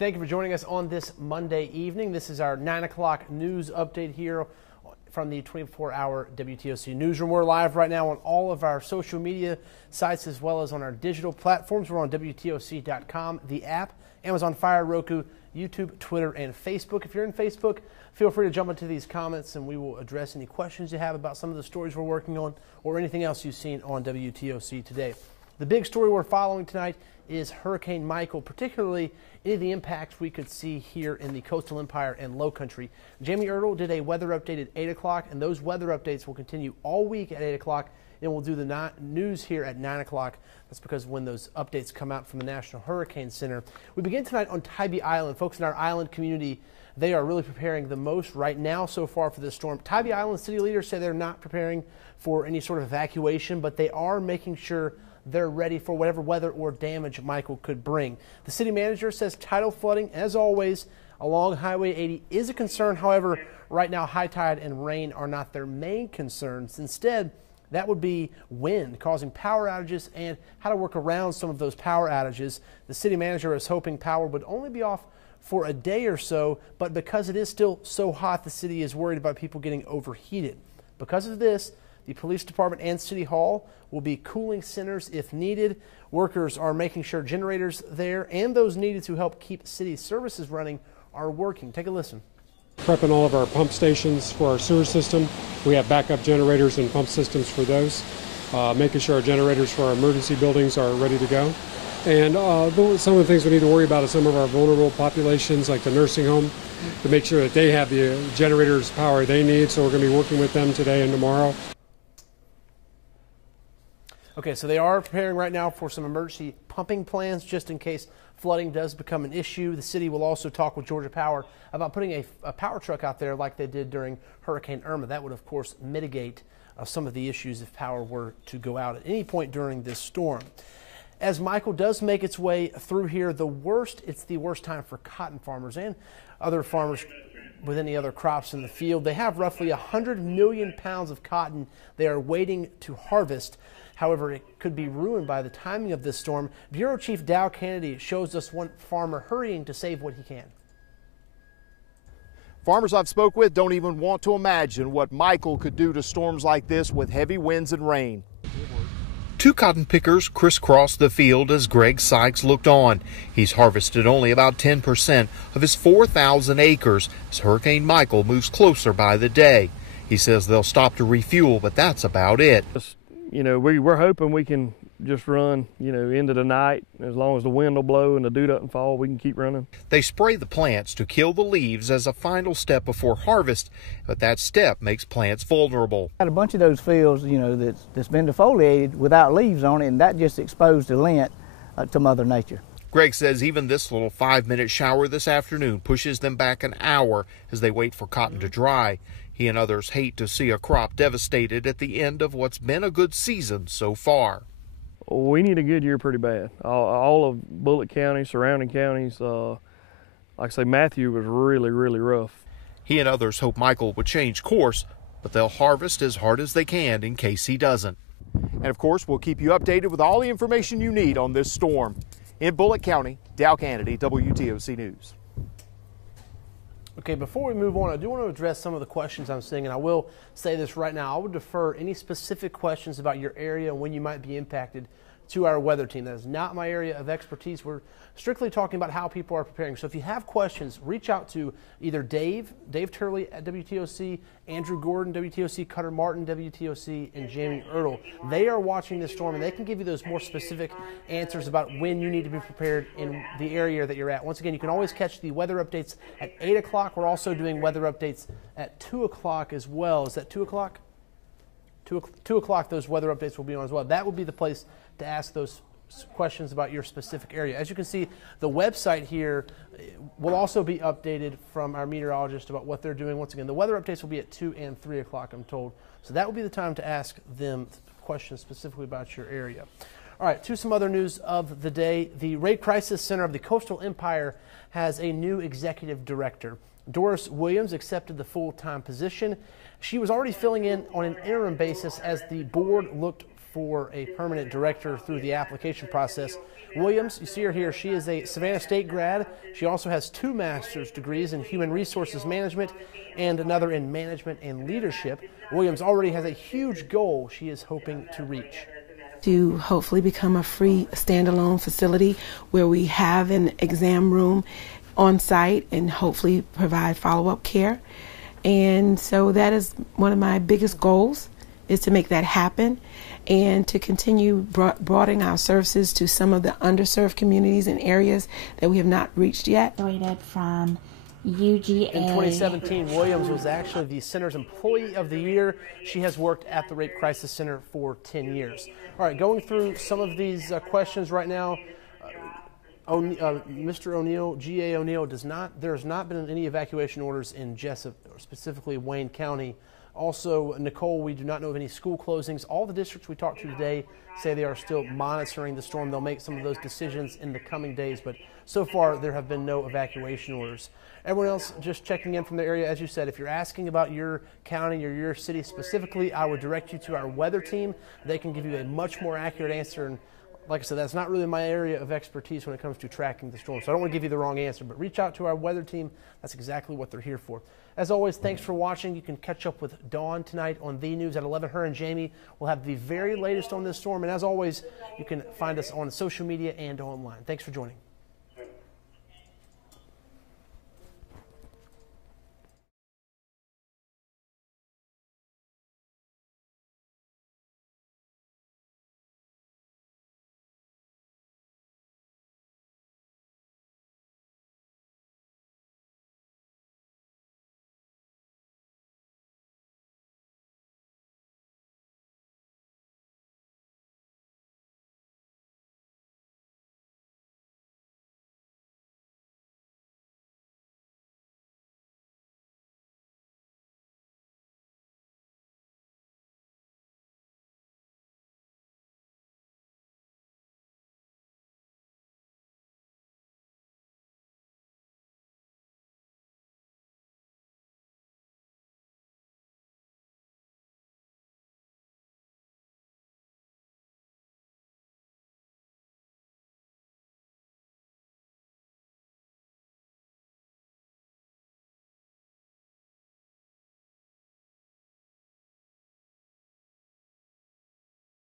Thank you for joining us on this Monday evening. This is our 9 o'clock news update here from the 24-hour WTOC newsroom. We're live right now on all of our social media sites as well as on our digital platforms. We're on WTOC.com, the app, Amazon Fire, Roku, YouTube, Twitter, and Facebook. If you're in Facebook, feel free to jump into these comments and we will address any questions you have about some of the stories we're working on or anything else you've seen on WTOC today. The big story we're following tonight is Hurricane Michael, particularly any of the impacts we could see here in the Coastal Empire and Low Country. Jamie Erdahl did a weather update at 8 o'clock, and those weather updates will continue all week at 8 o'clock, and we'll do the news here at 9 o'clock. That's because when those updates come out from the National Hurricane Center. We begin tonight on Tybee Island. Folks in our island community, they are really preparing the most right now so far for this storm. Tybee Island city leaders say they're not preparing for any sort of evacuation, but they are making sure they're ready for whatever weather or damage Michael could bring. The city manager says tidal flooding, as always, along Highway 80 is a concern. However, right now, high tide and rain are not their main concerns. Instead, that would be wind causing power outages and how to work around some of those power outages. The city manager is hoping power would only be off for a day or so, but because it is still so hot, the city is worried about people getting overheated. Because of this, the police department and city hall will be cooling centers if needed. Workers are making sure generators there and those needed to help keep city services running are working. Take a listen. Prepping all of our pump stations for our sewer system. We have backup generators and pump systems for those. Making sure our generators for our emergency buildings are ready to go. And some of the things we need to worry about is some of our vulnerable populations like the nursing home to make sure that they have the generators power they need. So we're going to be working with them today and tomorrow. Okay, so they are preparing right now for some emergency pumping plans just in case flooding does become an issue. The city will also talk with Georgia Power about putting a power truck out there like they did during Hurricane Irma. That would, of course, mitigate some of the issues if power were to go out at any point during this storm. As Michael does make its way through here, it's the worst time for cotton farmers and other farmers with any other crops in the field. They have roughly 100 million pounds of cotton they are waiting to harvest. However, it could be ruined by the timing of this storm. Bureau Chief Dow Kennedy shows us one farmer hurrying to save what he can. Farmers I've spoke with don't even want to imagine what Michael could do to storms like this with heavy winds and rain. Two cotton pickers crisscrossed the field as Greg Sykes looked on. He's harvested only about 10% of his 4,000 acres as Hurricane Michael moves closer by the day. He says they'll stop to refuel, but that's about it. You know, we're hoping we can just run, into the night. As long as the wind will blow and the dew doesn't fall, we can keep running. They spray the plants to kill the leaves as a final step before harvest, but that step makes plants vulnerable. Got a bunch of those fields, that's been defoliated without leaves on it, and that just exposed the lint to Mother Nature. Greg says even this little 5-minute shower this afternoon pushes them back an hour as they wait for cotton to dry. He and others hate to see a crop devastated at the end of what's been a good season so far. We need a good year pretty bad. All of Bullitt County, surrounding counties, like I say, Matthew was really, really rough. He and others hope Michael would change course, but they'll harvest as hard as they can in case he doesn't. And of course, we'll keep you updated with all the information you need on this storm. In Bullitt County, Dow Kennedy, WTOC News. Okay, before we move on, I do want to address some of the questions I'm seeing, and I will say this right now. I would defer any specific questions about your area and when you might be impacted to our weather team. That is not my area of expertise. We're strictly talking about how people are preparing. So if you have questions, reach out to either Dave Turley at WTOC, Andrew Gordon, WTOC, Cutter Martin, WTOC, and Jamie Erdahl. They are watching this storm, and they can give you those more specific answers about when you need to be prepared in the area that you're at. Once again, you can always catch the weather updates at 8 o'clock. We're also doing weather updates at 2 o'clock as well. Is that 2 o'clock? 2 o'clock, those weather updates will be on as well. That will be the place to ask those questions about your specific area. As you can see, the website here will also be updated from our meteorologist about what they're doing. Once again, the weather updates will be at 2 and 3 o'clock, I'm told. So that will be the time to ask them questions specifically about your area. All right, to some other news of the day. The Rape Crisis Center of the Coastal Empire has a new executive director. Doris Williams accepted the full-time position. She was already filling in on an interim basis as the board looked for a permanent director through the application process. Williams, you see her here, she is a Savannah State grad. She also has 2 master's degrees in human resources management and another in management and leadership. Williams already has a huge goal she is hoping to reach. To hopefully become a free standalone facility where we have an exam room on site and hopefully provide follow-up care. And so that is one of my biggest goals, is to make that happen and to continue broadening our services to some of the underserved communities and areas that we have not reached yet. From UGA. In 2017, Williams was actually the center's Employee of the Year. She has worked at the Rape Crisis Center for 10 years. All right, going through some of these questions right now. Mr. O'Neill, G.A. O'Neill, there has not been any evacuation orders in Jessup, or specifically Wayne County. Also, Nicole, we do not know of any school closings. All the districts we talked to today say they are still monitoring the storm. They'll make some of those decisions in the coming days, but so far there have been no evacuation orders. Everyone else just checking in from the area. As you said, if you're asking about your county or your city specifically, I would direct you to our weather team. They can give you a much more accurate answer. And like I said, that's not really my area of expertise when it comes to tracking the storm, so I don't want to give you the wrong answer, but reach out to our weather team. That's exactly what they're here for. As always, thanks for watching. You can catch up with Dawn tonight on The News at 11. Her and Jamie will have the very latest on this storm, and as always, you can find us on social media and online. Thanks for joining.